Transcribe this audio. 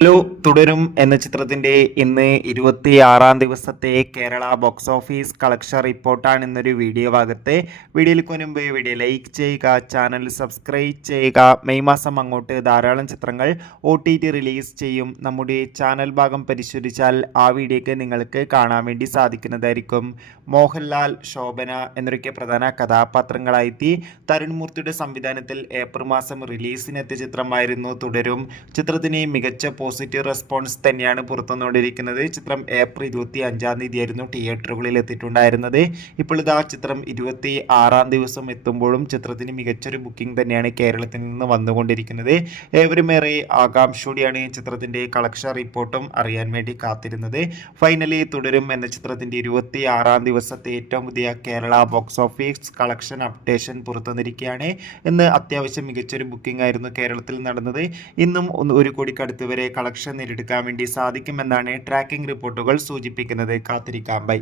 Hello തുടരും എന്ന ചിത്രത്തിന്റെ ഇന്ന് 26-ാം ദിവസത്തെ കേരള ബോക്സ് ഓഫീസ് കളക്ഷൻ റിപ്പോർട്ടാണ് ഇന്നൊരു വീഡിയോ ഭാഗത്ത്. വീഡിയോയിൽ മുൻപ് വീഡിയോ ലൈക്ക് ചെയ്യുക, ചാനൽ സബ്സ്ക്രൈബ് ചെയ്യുക. മെയ് മാസം അങ്ങോട്ട് ധാരാളം ചിത്രങ്ങൾ OTT റിലീസ് ചെയ്യും. നമ്മുടെ ചാനൽ ഭാഗം പരിശോധിച്ചാൽ ആ വീഡിയോക്ക് നിങ്ങൾക്ക് കാണാൻ വേണ്ടി സാധിക്കുന്നതായിരിക്കും. മോഹൻലാൽ, ശോഭന എന്നൊക്കെ പ്രധാന കഥാപാത്രങ്ങളായി തരുൺ മൂർത്തിയുടെ സംവിധാനത്തിൽ ഏപ്രിൽ മാസം റിലീസിനെത്തിയ ചിത്രമായിരുന്നു തുടരും. ചിത്രത്തിന് മികച്ച പോസിറ്റീവ് റെസ്പോൺസ് തന്നെയാണ് പുറത്തുവന്നുകൊണ്ടിരിക്കുന്നത്. ചിത്രം ഏപ്രിൽ 25-ാം തീയതിയായിരുന്നു തിയേറ്ററുകളിൽ എത്തിയിട്ടുണ്ടായിരുന്നത്. ഇപ്പോൾ ഇതാ ചിത്രം 26-ാം ദിവസം എത്തുമ്പോഴും ചിത്രത്തിന് മികച്ചൊരു ബുക്കിംഗ് തന്നെയാണ് കേരളത്തിൽ നിന്ന് വന്നുകൊണ്ടിരിക്കുന്നത്. ഏവരുമേറെ ആകാംക്ഷയോടെയാണ് ചിത്രത്തിന്റെ കളക്ഷൻ റിപ്പോർട്ടും അറിയാൻ വേണ്ടി കാത്തിരുന്നത്. ഫൈനലി തുടരും എന്ന ചിത്രത്തിന്റെ 26-ാം ദിവസത്തെ ഏറ്റവും പുതിയ Kerala box office collection updation പുറത്തുവന്നിരിക്കുകയാണ്. ഇന്ന് അത്യാവശ്യം മികച്ചൊരു ബുക്കിംഗ് ആയിരുന്നു കേരളത്തിൽ നടന്നത്. ഇന്നും 1 കോടിക്കടുത്ത് വരെ കളക്ഷൻ നേടിയെടുക്കാൻ വേണ്ടി സാധിക്കുമെന്നാണ് ട്രാക്കിംഗ് റിപ്പോർട്ടുകൾ സൂചിപ്പിക്കുന്നത്. കാത്തിരിക്കാം. ബൈ.